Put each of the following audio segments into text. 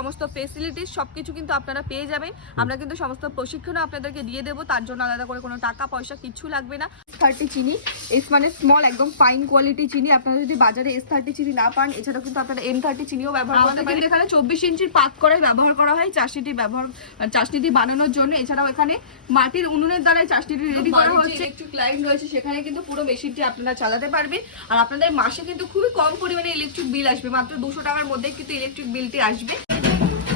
সমস্ত ফেসিলিটিস সবকিছু কিন্তু আপনারা পেয়ে যাবেন। আমরা কিন্তু সমস্ত প্রশিক্ষণও আপনাদেরকে দিয়ে দেবো, তার জন্য আলাদা করে কোনো টাকা পয়সা কিছু লাগবে না। S30 চিনি, এস মানে স্মল একদম ফাইন কোয়ালিটি চিনি। আপনারা যদি বাজারে S30 চিনি না পান, এছাড়াও কিন্তু আপনারা M30 চিনিও ব্যবহার করতে পারেন। এখানে 24 ইঞ্চির পাক করাই ব্যবহার করা হয় চাশনিটি বানানোর জন্য। এছাড়াও এখানে মাটির উনুনের দ্বারা চাশনিটি রেডি করা হচ্ছে। ইলেকট্রিক লাইন রয়েছে, সেখানে কিন্তু পুরো মেশিনটি আপনারা চালাতে পারবেন। আর আপনাদের মাসে কিন্তু খুবই কম পরিমাণে ইলেকট্রিক বিল আসবে, মাত্র 200 টাকার মধ্যে কিন্তু ইলেকট্রিক বিলটি আসবে।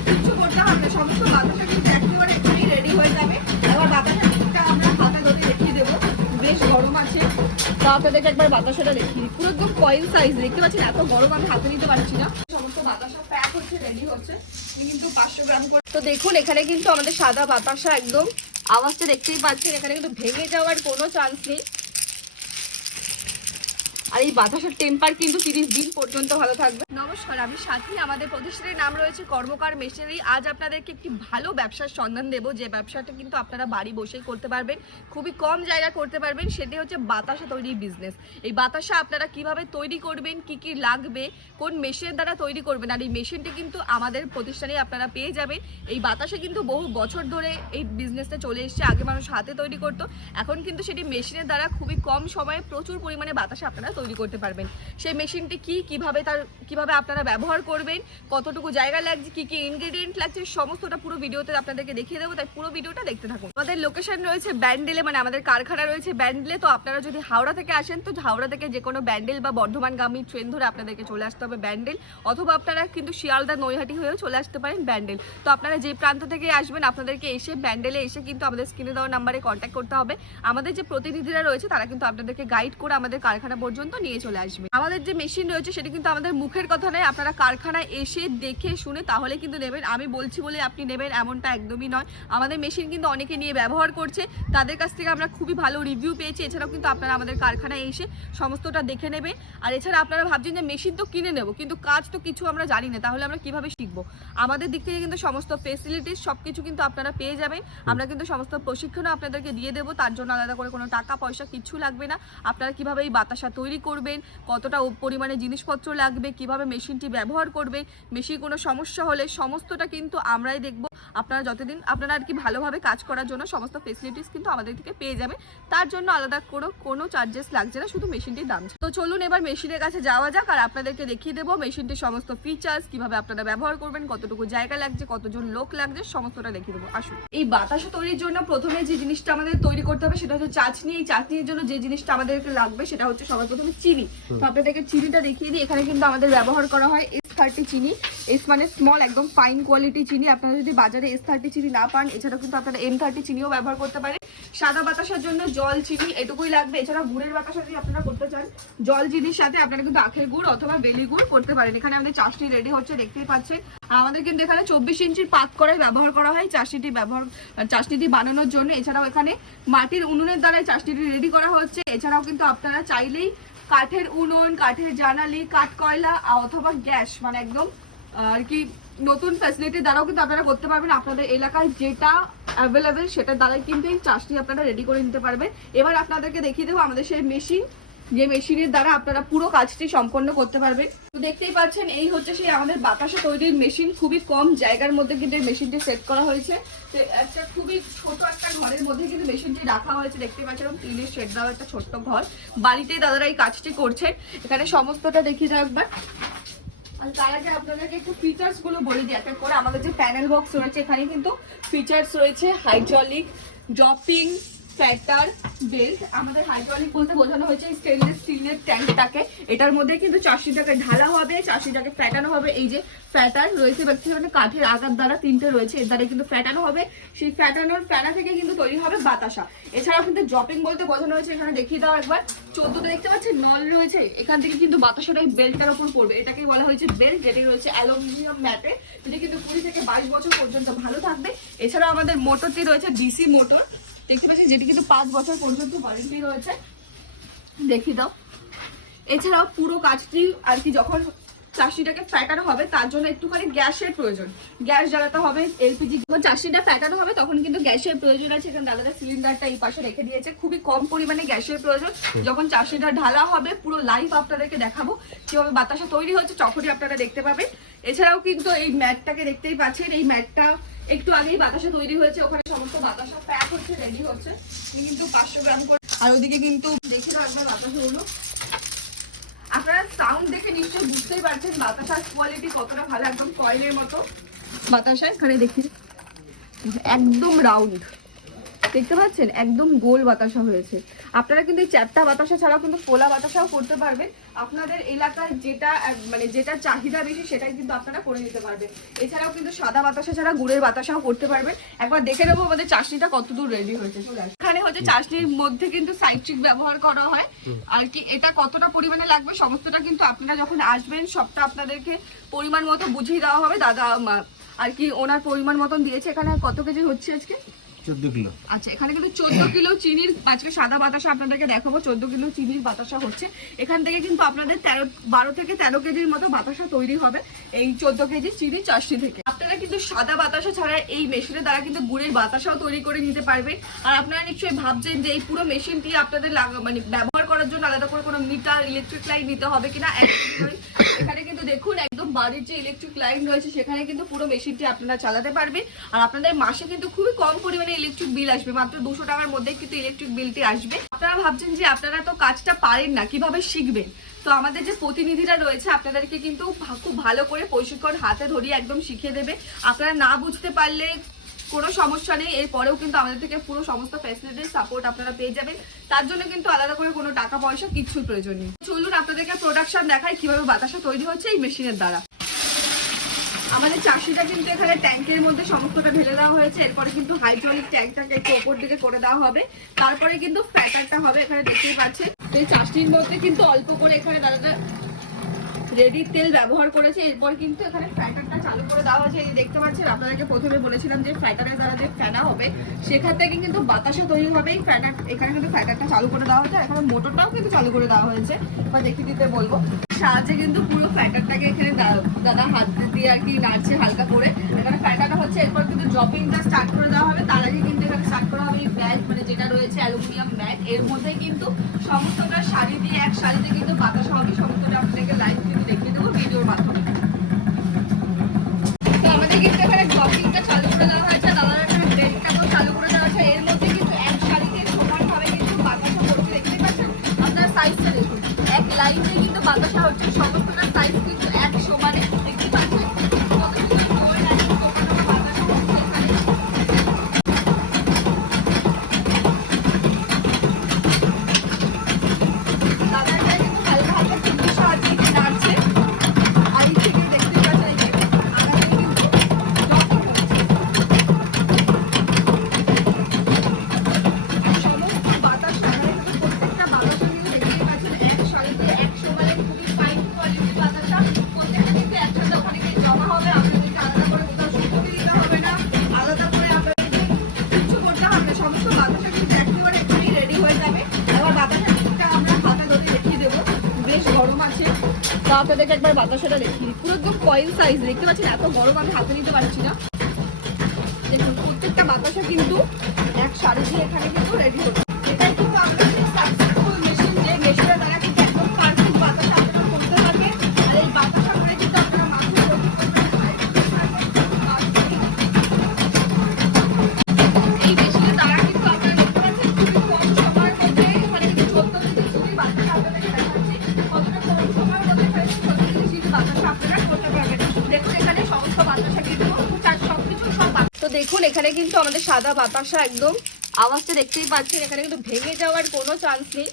কিছু করতে হবে, সমস্ত বাতাসা কিন্তু একেবারে এখানেই রেডি হয়ে যাবে। এবার বাতাসাটা আমরা হাতে ধরে দেখিয়ে দেবো, বেশ গরম আছে। তো আপনাদেরকে একবার বাতাসাটা দেখিয়ে দিই, পুরো একদম কয়েল সাইজ, দেখতে পাচ্ছেন এত গরম আমি হাতে নিতে পারছি না। সমস্ত বাতাসা প্যাক হচ্ছে, রেডি হচ্ছে, কিন্তু 500 গ্রাম করে। তো দেখুন এখানে কিন্তু আমাদের সাদা বাতাসা একদম আওয়াজটা দেখতেই পাচ্ছেন, এখানে কিন্তু ভেঙে যাওয়ার কোনো চান্স নেই। আর এই বাতাসের টেম্পার কিন্তু 30 দিন পর্যন্ত ভালো থাকবে। নমস্কার, আমি সাথী। আমাদের প্রতিষ্ঠানের নাম রয়েছে কর্মকার মেশিনারি। আজ আপনাদেরকে একটি ভালো ব্যবসার সন্ধান দেব, যে ব্যবসাটা কিন্তু আপনারা বাড়ি বসেই করতে পারবেন, খুবই কম জায়গা করতে পারবেন। সেটি হচ্ছে বাতাসা তৈরির বিজনেস। এই বাতাসা আপনারা কিভাবে তৈরি করবেন, কি কি লাগবে, কোন মেশিনের দ্বারা তৈরি করবেন, আর এই মেশিনটি কিন্তু আমাদের প্রতিষ্ঠানে আপনারা পেয়ে যাবেন। এই বাতাসা কিন্তু বহু বছর ধরে এই বিজনেসটা চলে এসছে। আগে মানুষ হাতে তৈরি করতো, এখন কিন্তু সেটি মেশিনের দ্বারা খুবই কম সময়ে প্রচুর পরিমাণে বাতাসা আপনারা তৈরি করতে পারবেন। সেই মেশিনটি কিভাবে আপনারা ব্যবহার করবেন, কতটুকু জায়গা লাগছে, কি কি ইনগ্রেডিয়েন্ট লাগছে, সমস্তটা পুরো ভিডিওতে আপনাদেরকে দেখিয়ে দেবো, তাই পুরো ভিডিওটা দেখতে থাকুন। আমাদের লোকেশন রয়েছে ব্যান্ডেলে, মানে আমাদের কারখানা রয়েছে ব্যান্ডেলে। তো আপনারা যদি হাওড়া থেকে আসেন, তো হাওড়া থেকে যে কোনো ব্যান্ডেল বা বর্ধমানগামী ট্রেন ধরে আপনাদেরকে চলে আসতে হবে ব্যান্ডেল, অথবা আপনারা কিন্তু শিয়ালদা নৈহাটি হয়েও চলে আসতে পারেন ব্যান্ডেল। তো আপনারা যে প্রান্ত থেকে আসবেন, আপনাদেরকে এসে ব্যান্ডেলে এসে কিন্তু আমাদের স্ক্রিনে দেওয়া নাম্বারে কন্ট্যাক্ট করতে হবে। আমাদের যে প্রতিনিধিরা রয়েছে তারা কিন্তু আপনাদেরকে গাইড করে আমাদের কারখানা পর্যন্ত নিয়ে চলে আসবে। আমাদের যে মেশিন রয়েছে সেটা কিন্তু আমাদের মুখের কথা নয়, আপনারা কারখানায় এসে দেখে শুনে তাহলে কিন্তু নেবেন। আমি বলছি বলে আপনি নেবেন এমনটা একদমই নয়। আমাদের মেশিন কিন্তু অনেকে নিয়ে ব্যবহার করছে, তাদের কাছ থেকে আমরা খুবই ভালো রিভিউ পেয়েছি। এছাড়াও কিন্তু আপনারা আমাদের কারখানায় এসে সমস্তটা দেখে নেবেন। আর এছাড়া আপনারা ভাবছেন যে মেশিন তো কিনে নেব, কিন্তু কাজ তো কিছু আমরা জানি না, তাহলে আমরা কিভাবে শিখবো? আমাদের দিক থেকে কিন্তু সমস্ত ফেসিলিটিস সবকিছু কিন্তু আপনারা পেয়ে যাবেন। আমরা কিন্তু সমস্ত প্রশিক্ষণও আপনাদেরকে দিয়ে দেবো, তার জন্য আলাদা করে কোনো টাকা পয়সা কিছু লাগবে না। আপনারা কিভাবে এই বাতাসা তৈরি করবেন, কতটা পরিমাণে জিনিসপত্র লাগবে, কিভাবে মেশিনটি ব্যবহার করবে, মেশিন কোনো সমস্যা হলে সমস্তটা কিন্তু আমরাই দেখব। আপনারা যতদিন আপনারা আর কি ভালোভাবে কাজ করার জন্য সমস্ত ফেসিলিটিস কিন্তু আমাদের থেকে পেয়ে যাবেন। তার জন্য আলাদা কোনো চার্জেস লাগছে না, শুধু মেশিনটির দাম। তো চলুন এবার মেশিনের কাছে যাওয়া যাক, আর আপনাদেরকে দেখিয়ে দেবো মেশিনটির সমস্ত ফিচার্স, কিভাবে আপনারা ব্যবহার করবেন, কতটুকু জায়গা লাগছে, কতজন লোক লাগছে, সমস্তটা দেখিয়ে দেবো। আসুন। এই বাতাসা তৈরির জন্য প্রথমে যে জিনিসটা আমাদের তৈরি করতে হবে সেটা হচ্ছে চাটনি। এই চাটনির জন্য যে জিনিসটা আমাদেরকে লাগবে সেটা হচ্ছে সবার প্রথমে চিনি। তো আপনাদেরকে চিনিটা দেখিয়ে দিই। এখানে কিন্তু আমাদের ব্যবহার করা হয় S30 চিনি, এস মানে স্মল একদম ফাইন কোয়ালিটি চিনি। আপনারা যদি বাজারে S30 চিনি না পান, এছাড়াও কিন্তু আপনারা M30 চিনিও ব্যবহার করতে পারেন। সাদা বাতাসার জন্য জল চিনি এটুকুই লাগবে। এছাড়া গুড়ের বাতাসা যদি আপনারা করতে চান, জল চিনির সাথে আপনারা কিন্তু আখের গুড় অথবা বেলি গুড় করতে পারেন। এখানে আমাদের চাশনি রেডি হচ্ছে, দেখতেই পাচ্ছেন। আমাদের কিন্তু এখানে 24 ইঞ্চির পাক করাই ব্যবহার করা হয় চাশনিটি বানানোর জন্য। এছাড়াও এখানে মাটির উনুনের দ্বারা চাশনিটি রেডি করা হচ্ছে। এছাড়াও কিন্তু আপনারা চাইলেই কাঠের উনুন, কাঠের জানালি, কাঠ কয়লা অথবা গ্যাস, মানে একদম আর কি নতুন ফ্যাসিলিটি দ্বারাও কিন্তু আপনারা করতে পারবেন। আপনাদের এলাকায় যেটা অ্যাভেলেবেল সেটার দ্বারাই কিন্তু এই চাষটি আপনারা রেডি করে নিতে পারবেন। এবার আপনাদেরকে দেখিয়ে দেবো আমাদের সেই মেশিন, যে মেশিনের দ্বারা আপনারা পুরো কাজটি সম্পন্ন করতে পারবেন। তো দেখতেই পাচ্ছেন এই হচ্ছে সেই আমাদের বাতাসা তৈরির মেশিন। খুবই কম জায়গার মধ্যে কিন্তু এই মেশিনটি সেট করা হয়েছে। তো একটা খুবই ছোট একটা ঘরের মধ্যে কিন্তু মেশিনটি রাখা হয়েছে, দেখতেই পাচ্ছেন। টিনের শেড দেওয়া একটা ছোট্ট ঘর, বাড়িতেই দাদারা এই কাজটি করছেন। এখানে সমস্তটা দেখিয়ে দাও একবার। আর তার আগে আপনাদেরকে একটু ফিচার্স গুলো বলে দিই এক এক করে। আমাদের যে প্যানেল বক্স রয়েছে এখানে কিন্তু ফিচার্স রয়েছে হাইড্রোলিক, ড্রপিং, ফ্যাটার, বেল্ট। আমাদের হাইড্রোলিক বলতে বোঝানো হয়েছে স্টেনলেস স্টিলের ট্যাঙ্কটাকে। এটার মধ্যে কিন্তু চাষিটাকে ঢালা হবে, চাষিটাকে ফ্যাটানো হবে। এই যে ফ্যাটার রয়েছে মানে কাঠের আগার দ্বারা তিনটে রয়েছে, এর দ্বারা কিন্তু ফ্যাটানো হবে। সেই ফ্যাটানোর ফ্যানা থেকে কিন্তু তৈরি হবে বাতাসা। এছাড়াও কিন্তু ড্রপিং বলতে বোঝানো হয়েছে, এখানে দেখিয়ে দাও একবার। 14টা দেখতে পাচ্ছেন নল রয়েছে, এখান থেকে কিন্তু বাতাসাটা এই বেল্টটার উপর পড়বে। এটাকেই বলা হয়েছে বেল্ট, যেটি রয়েছে অ্যালুমিনিয়াম ম্যাটে। যেটি কিন্তু 20 থেকে 22 বছর পর্যন্ত ভালো থাকবে। এছাড়াও আমাদের মোটরটি রয়েছে ডিসি মোটর, দেখতে পাচ্ছি, যেটি কিন্তু 5 বছর পর্যন্ত ওয়ারেন্টি রয়েছে, দেখিয়ে দাও। এছাড়াও পুরো কাজটি আর কি যখন চাষনিটাকে ফ্যাটানো হবে তার জন্য একটুখানি গ্যাসের প্রয়োজন, গ্যাস জ্বালাতে হবে। এলপিজি যখন চাষনিটা ফ্যাটানো হবে তখন কিন্তু গ্যাসের প্রয়োজন আছে। এখানে দাদারা সিলিন্ডারটা এই পাশে রেখে দিয়েছে, খুবই কম পরিমাণে গ্যাসের প্রয়োজন। যখন চাষনিটা ঢালা হবে পুরো লাইভ আপনাদেরকে দেখাবো কিভাবে বাতাসা তৈরি হচ্ছে, তখনই আপনারা দেখতে পাবেন। এছাড়াও কিন্তু এই ম্যাটটাকে দেখতেই পাচ্ছেন, এই ম্যাটটা একটু আগেই বাতাসা তৈরি হয়েছে, ওখানে সমস্ত বাতাসা প্যাক হচ্ছে, রেডি হচ্ছে কিন্তু 500 গ্রাম করে। আর ওদিকে কিন্তু দেখে রাখবেন বাতাসাগুলো, আপনারা সাউন্ড দেখে নিশ্চয়ই বুঝতেই পারছেন বাতাসার কোয়ালিটি কতটা ভালো, একদম কয়েলের মতো বাতাসা। এখানে দেখি একদম রাউন্ড, দেখতে পাচ্ছেন একদম গোল বাতাসা হয়েছে। আপনারা কিন্তু এই চ্যাপ্টা বাতাসা ছাড়াও কিন্তু ফোলা বাতাসাও করতে পারবেন, আপনাদের এলাকার যেটা মানে যেটা চাহিদা বেশি সেটাই কিন্তু আপনারা করে নিতে পারবেন। এছাড়াও কিন্তু সাদা বাতাসা ছাড়া গুড়ের বাতাসাও করতে পারবেন। একবার দেখে নেবো আমাদের চাশনিটা কতদূর রেডি হয়েছে। এখানে হচ্ছে চাশনির মধ্যে কিন্তু সাইট্রিক ব্যবহার করা হয়, আর কি এটা কতটা পরিমাণে লাগবে সমস্তটা কিন্তু আপনারা যখন আসবেন সবটা আপনাদেরকে পরিমাণ মতো বুঝিয়ে দেওয়া হবে। দাদা আর কি ওনার পরিমাণ মতন দিয়েছে। এখানে কত কেজি হচ্ছে আজকে? 14 কিলো। আচ্ছা, এখানে কিন্তু 14 কিলো চিনির আজকে সাদা বাতাসা আপনাদেরকে দেখাবো। 14 কিলো চিনির বাতাসা হচ্ছে। এখান থেকে কিন্তু আপনাদের 12 থেকে 13 কেজির মতো বাতাসা তৈরি হবে এই 14 কেজি চিনি চাষনি থেকে। আপনারা কিন্তু সাদা বাতাসা ছাড়া এই মেশিনের দ্বারা কিন্তু গুড়ের বাতাসাও তৈরি করে নিতে পারবেন। আর আপনারা নিশ্চয়ই ভাবছেন যে এই পুরো মেশিনটি আপনাদের মানে ব্যবহার করার জন্য আলাদা করে কোনো মিটার ইলেকট্রিক লাইন নিতে হবে কিনা। এখানে কিন্তু দেখুন একদম বাড়ির যে ইলেকট্রিক লাইন রয়েছে সেখানে কিন্তু পুরো মেশিনটি আপনারা চালাতে পারবেন। আর আপনাদের মাসে কিন্তু খুবই কম পরিমাণে ইলেকট্রিক বিল আসবে, মাত্র 200 টাকার মধ্যে কিন্তু ইলেকট্রিক বিলটি আসবে। আপনারা ভাবছেন যে আপনারা তো কাজটা পারেন না, কিভাবে শিখবেন? তো আমাদের যে প্রতিনিধিরা রয়েছে আপনাদেরকে কিন্তু খুব ভালো করে প্রশিক্ষণ হাতে ধরিয়ে একদম শিখিয়ে দেবে। আপনারা না বুঝতে পারলে কোনো সমস্যা নেই, এরপরেও কিন্তু আমাদের থেকে পুরো সমস্ত ফ্যাসিলিটিস সাপোর্ট আপনারা পেয়ে যাবেন। তার জন্য কিন্তু আলাদা করে কোনো টাকা পয়সা কিচ্ছুর প্রয়োজন নেই। চলুন আপনাদেরকে প্রোডাকশন দেখাই কিভাবে বাতাসা তৈরি হচ্ছে এই মেশিনের দ্বারা। আমাদের চাষিটা কিন্তু এখানে ট্যাঙ্কের মধ্যে সমস্তটা ঢেলে দেওয়া হয়েছে। এরপরে কিন্তু হাইড্রোলিক ট্যাঙ্কটাকে একটু ওপর দিকে করে দেওয়া হবে, তারপরে কিন্তু ফ্যাটারটা হবে। এখানে দেখতেই পাচ্ছেন এই চাষনির মধ্যে কিন্তু অল্প করে এখানে দাদাটা রেডি তেল ব্যবহার করেছে। এরপর কিন্তু এখানে ফ্যাটারটা চালু করে দেওয়া হয়েছে। এই দেখতে পাচ্ছেন, আপনাদেরকে প্রথমে বলেছিলাম যে ফ্যাটারের দ্বারা যে ফেনা হবে সেখান থেকে কিন্তু বাতাসা তৈরি হবে। এই ফ্যাটার এখানে কিন্তু ফ্যাটারটা চালু করে দেওয়া হয়েছে, এখানে মোটরটাও কিন্তু চালু করে দেওয়া হয়েছে। বা দেখিয়ে দিতে বলবো সাহায্যে কিন্তু পুরো ফ্যাটারটাকে এখানে দাদা হাত দিয়ে আর কি নাড়ছে হালকা করে। এখানে ফ্যাটারটা হচ্ছে, এরপর কিন্তু ড্রপিংটা স্টার্ট করে দেওয়া হবে। তার আগে কিন্তু এখানে স্টার্ট করা হবে এই ব্যাগ, মানে যেটা রয়েছে অ্যালুমিনিয়াম ব্যাগ। এর মধ্যে কিন্তু সমস্তটা শাড়ি দিয়ে এক শাড়িতে কিন্তু বাতাসা হবে। সমস্তটা আপনাদেরকে লাইভ কিন্তু দেখিয়ে দেবো ভিডিওর মাধ্যমে। তো আমাদের কিন্তু এখানে ড্রপিংটা চালু করে দেওয়া হয়েছে, দাদার এখানে ব্রেকটাকেও চালু করে দেওয়া হয়েছে। এর মধ্যে কিন্তু এক শাড়িতে সমানভাবে কিন্তু বাতাসা হচ্ছে, দেখতে পাচ্ছেন। আপনার সাইজটা দেখুন, এক লাইনে কিন্তু বাতাসা হচ্ছে, সমস্তটা সাইজ কিন্তু এক সমানে, দেখতে পাচ্ছেন। আপনাদেরকে একবার বাতাসাটা দেখি, পুরো একদম কয়েল সাইজ, দেখতে পাচ্ছেন। এত গরম আমি হাতে নিতে পারছি না। দেখুন প্রত্যেকটা বাতাসা কিন্তু এক শাড়ি দিয়ে এখানে কিন্তু রেডি হচ্ছে। এটাই কিন্তু আমাদের সাকসেসফুল মেশিন, যে মেশিনের দ্বারা কিন্তু একদম পারফেক্ট বাতাসা আপনারা করতে পারবেন। আর এই বাতাসা করে কিন্তু আপনারা মাঠে এই মেশিনের দ্বারা কিন্তু আপনারা দেখতে পাচ্ছেন খুবই কম সময়ের মধ্যে এখানে কিন্তু 14 কেজি চিনির বাতাসা আপনাদেরকে দেখাচ্ছি। কতটা কম সময়ের মধ্যে এখানে 14 কেজি চিনির বাতাসা আপনারা করতে পারবেন। দেখুন এখানে সমস্ত বাতাসা কিন্তু সবকিছু সব। তো দেখুন এখানে কিন্তু আমাদের সাদা বাতাসা একদম আওয়াজটা দেখতেই পাচ্ছেন, এখানে কিন্তু ভেঙে যাওয়ার কোনো চান্স নেই।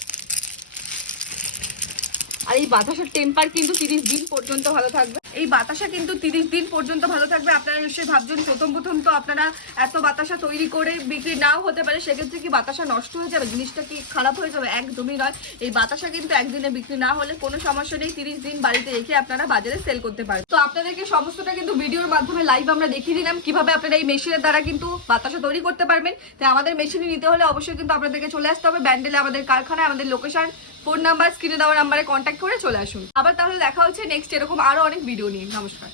আর এই বাতাসার টেম্পার কিন্তু 30 দিন পর্যন্ত ভালো থাকবে। এই বাতাসা কিন্তু 30 দিন পর্যন্ত ভালো থাকবে। আপনারা নিশ্চয়ই ভাবছেন প্রথম তো আপনারা এত বাতাসা তৈরি করে বিক্রি নাও হতে পারে, সেক্ষেত্রে কি বাতাসা নষ্ট হয়ে যাবে, জিনিসটা কি খারাপ হয়ে যাবে? একদমই নয়। এই বাতাসা কিন্তু একদিনে বিক্রি না হলে কোনো সমস্যা নেই, 30 দিন বাড়িতে রেখে আপনারা বাজারে সেল করতে পারেন। তো আপনাদেরকে সমস্তটা কিন্তু ভিডিওর মাধ্যমে লাইভ আমরা দেখিয়ে দিলাম কিভাবে আপনারা এই মেশিনের দ্বারা কিন্তু বাতাসা তৈরি করতে পারবেন। তাই আমাদের মেশিনে নিতে হলে অবশ্যই কিন্তু আপনাদেরকে চলে আসতে হবে ব্যান্ডেলে, আমাদের কারখানায়। আমাদের লোকেশন, ফোন নাম্বার স্ক্রিনে দেওয়া নাম্বারে কন্ট্যাক্ট করে চলে আসুন। আবার তাহলে দেখা হচ্ছে নেক্সট এরকম আরো অনেক ভিডিও নিয়ে। নমস্কার।